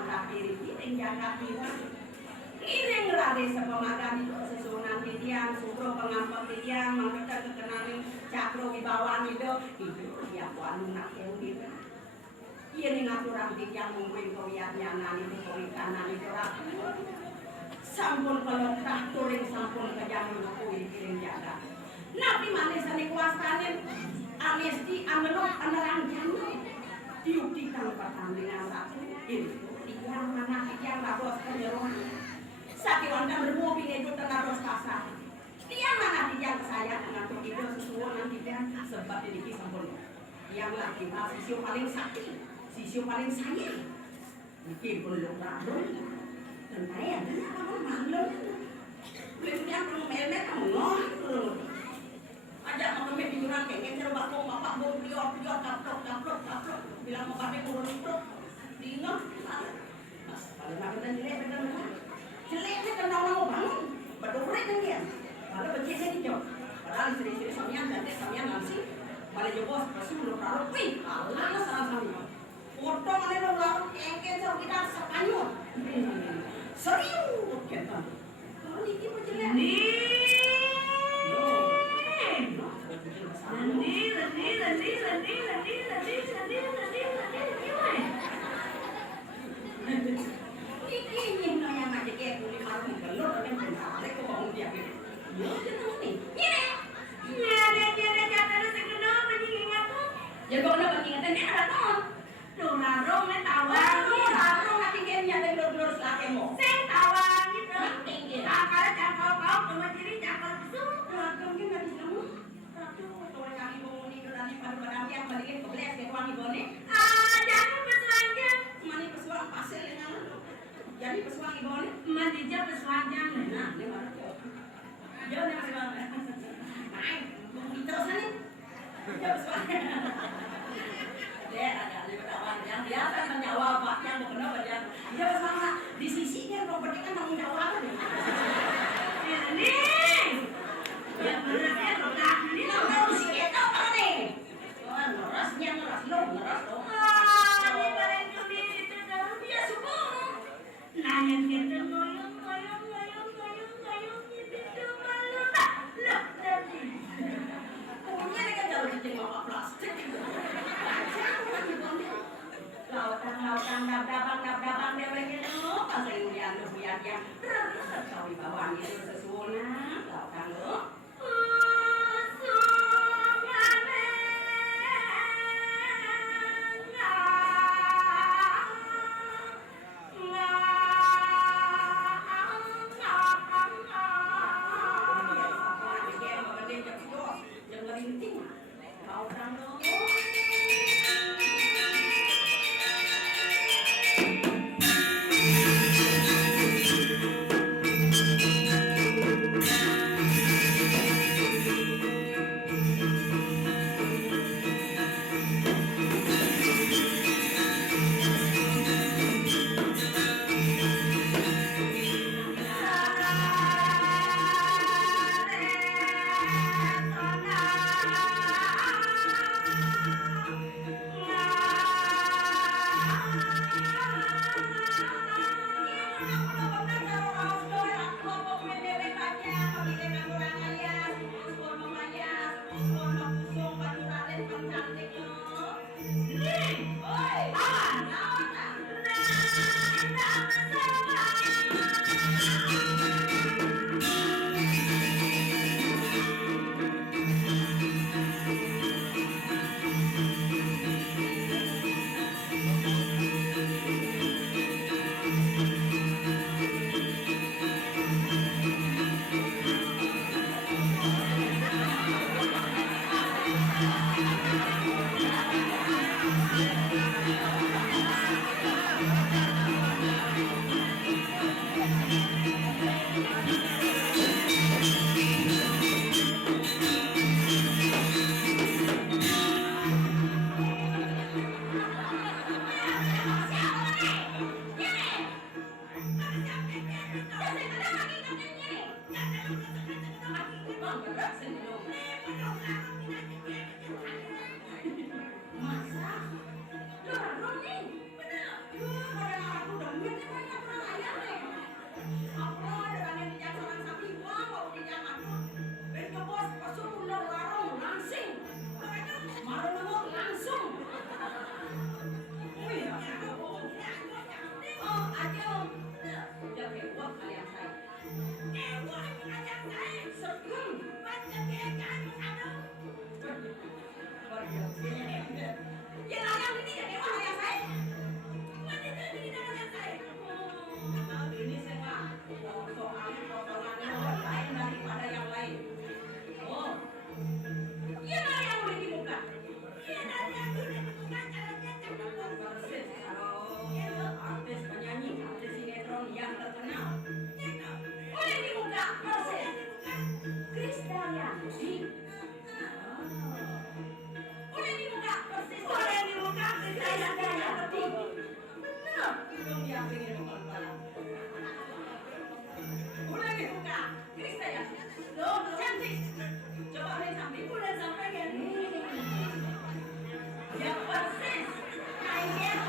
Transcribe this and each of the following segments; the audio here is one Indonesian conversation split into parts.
langkah kiri kiring jaga kiri kiring lari sepemagan sesunan titiang sukro pengampet titiang mangketa kekenaning cakro wibawan itu dia kuanu nak keudin iya nih ngaturang titiang mungkin kawiyat nyanan itu kawikanan itu ratu sampun pelokah turing sampun kejamun kuih kiring jaga nabi manis ane kuasanin amesti amelok anerang jangan diuti kang pertandingan satu itu yang mana yang rabos penyeruan sakiwankan bermobil itu tengah ros pasar yang mana yang saya mengatur itu sesuai nanti dan sebab ini sampun yang lagi sisio paling sakti sisio paling sayang mungkin belum rabon dan saya kamu manggil belum yang belum memet kamu ngomong ada mau memet di jurang kayak gitu bakal bapak mau prior kaplok bilang mau pakai turun itu dino kalau nak kita jelek benar jeleknya kena orang bangun berdorek kan dia malah beceknya dijawab padahal istri-istri samian dan samian langsung malah jebos pasul lalu wih Allah sama-sama potong ada lalu engken sama kita sekanyur serius kita kalau ini mau jelek jadi pesuang ibu ni, manja pesuang jangan, nah, ni mana tu? Jauh ni pesuang, naik, kita sana, jauh pesuang. Dia ada lewat yang dia akan menjawab apa yang benar benar. Dia pesuang di sisinya properti kan tanggung jawab ni. Ini, yang benar roda ni, roda si kita apa ni? Oh, nerasnya neras lo. Ini barang judi itu dah dia suka. Nanya kita ngoyong itu malu tak lep tadi. Punya dengan jauh di bawah plastik. Lautan dabang dia begitu. Pasal yang tahu bawaan itu sesuatu lautan lo. Yang ayam ini jadi mana yang saya? Mana ini dengan yang saya? Ini semua soalnya potongannya lain daripada yang lain. Oh, yang ayam boleh dibuka. Yang ayam boleh dibuka caranya jangan persis. Kalau artis penyanyi, artis sinetron yang terkenal, boleh dibuka persis. Krisdayanti. Boleh dibuka persis. Boleh dibuka Krisdayanti. Benar. Belum dia pengen nonton. Boleh dibuka Krisdayanti. Loh, cantik. Coba boleh sampai. Boleh sampai ya. Ya persis. Kayaknya.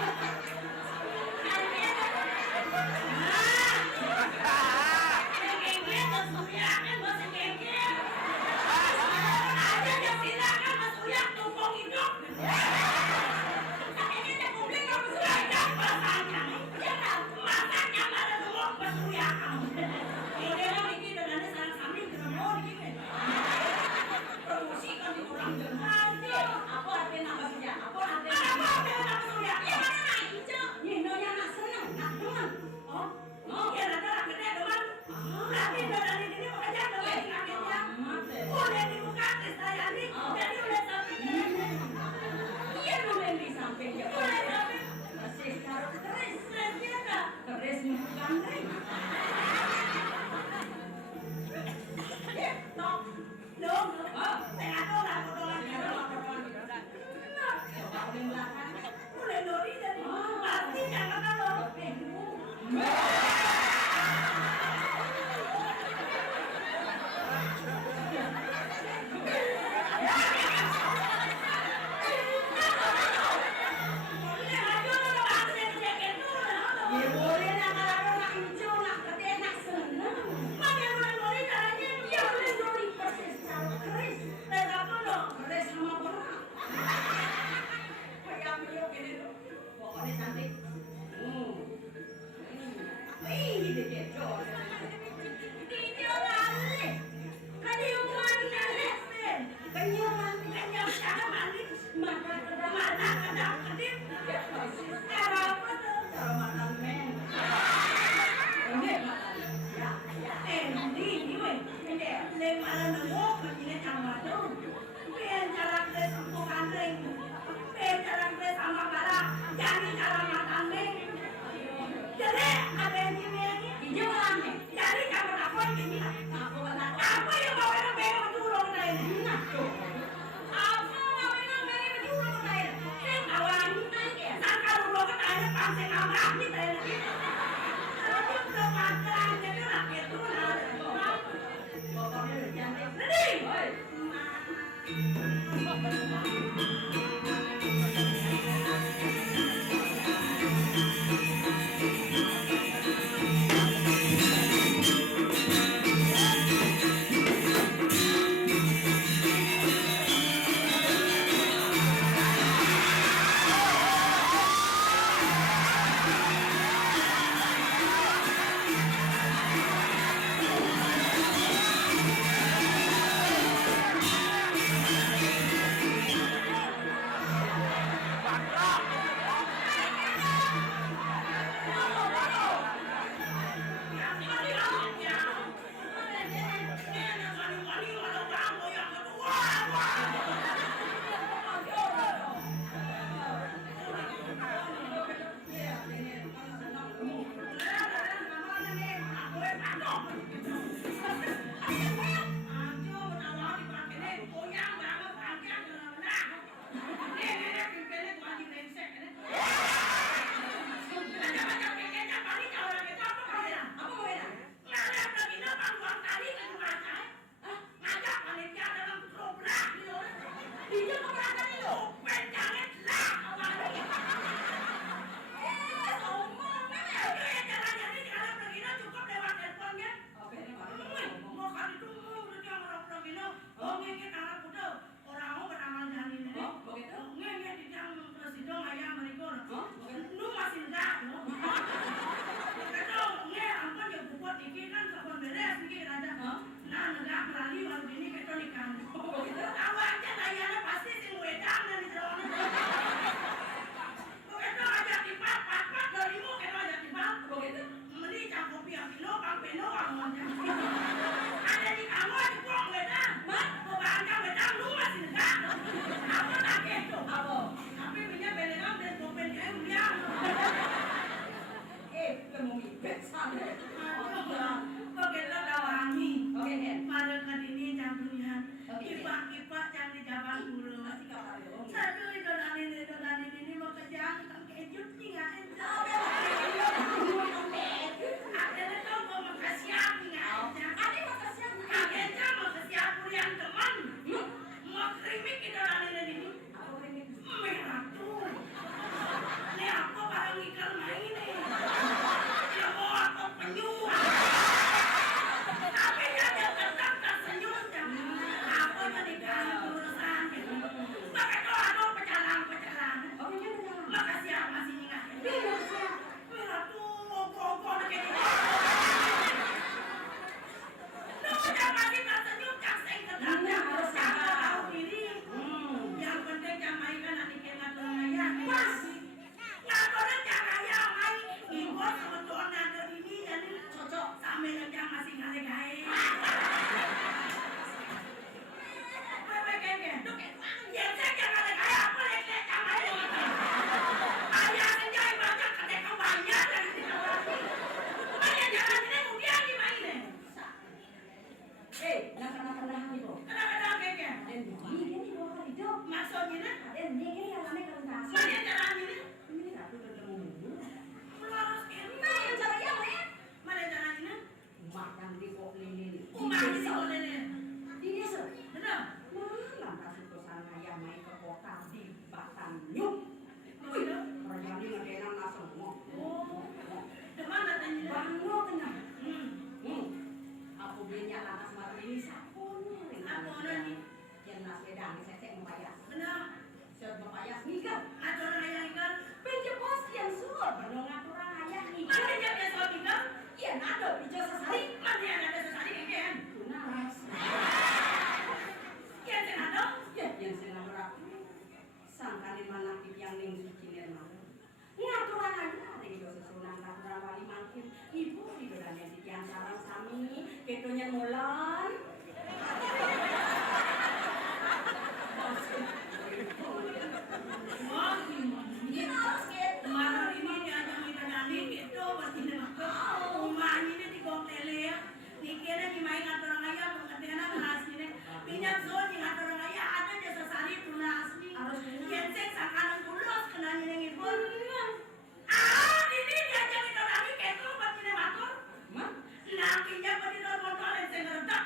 Begitu kawangi. Oke, Den. Marekan ini campuran. Oke, Den. Kipak-kipak jam di Jawa dulu. Masih kabar ya, Om. Satu idolani ini mau kerja kan kejut nih nggak enak. Akhirnya tuh mau makasih aku nggak enak. Ada makasih aku. Akhirnya mau kasih aku yang teman. Mau krimik idolani ini. Aku ini Merah tuh. Ini aku barang ikan main nih. Dia mau aku penyu. Tapi dia tetap tersenyumnya. Aku jadi kaya urusan. Pakai doa dong pecalang. Oke, Den. Makasih ya masih ingat. Merah tuh, kok kayak gitu. Duh, udah masih tersenyum cakseng Iya, harus Jangan sabar. tahu diri. Yang penting jangan kan nanti kena ya. Pas. Ngapain jangan ya, mai. Ibu sebetulnya ada ini jadi cocok sama yang jangan masih ngale-ngale. Apa kayak gitu? Ya saya jangan ngale-ngale apa lagi jangan. Ayah senjai banyak kadek kebanyak dan banyak jangan ini kemudian dimainin. Yang kena nih, Bro. Kadang-kadang kayak gitu. Den, ini dia nih bawa kali dong. Maksudnya Den, dia ini yang namanya kelentasi. mana jalan ini? Ini nggak perlu ketemu mulu. Melarus ini. Nah, yang cara yang lain. Mana jalan ini? Makan di kok lilin. Umah ini boleh nih. Di desa. Benar. Malam kasih pesan ayah main ke kota di Batanyuk. Begitu. Rajani ngedenang langsung ngomong. Oh. Depan datanya. Banglo tenang. Hmm. Aku belinya lantas baru ini sapun. Sapunan nih. Yang nas wedang saya membayar. Benar. Saya membayar nikah. Ada orang yang ikan. Penjepos yang suruh berenang aturan ayah nikah. Mana dia biasa tinggal? Iya nado hijau sesari. Mana yang ada sesari ikan? Tunas. Yang senado? Ya yang senang berat. Sangkanin mana yang ning suci nirma. Ngaturan aja ada hijau sesunan aturan wali mangkin. Ibu di berani di tiang sarang sami. Ketonya mulan. Oh, ini harus gitu. Mana ini dia aja minta nani gitu pasti dia makan. Rumah ini di koktele ya. Nikirnya dimain orang ayah pengertian ngasih minyak zon yang orang ayah ada di sesari tunas nih. Harus Kensek sakaran kulos kena nyenengin pun. Ini dia aja minta nani gitu pasti dia makan. Mah? Nakinya pasti dia motor yang saya ngeredak.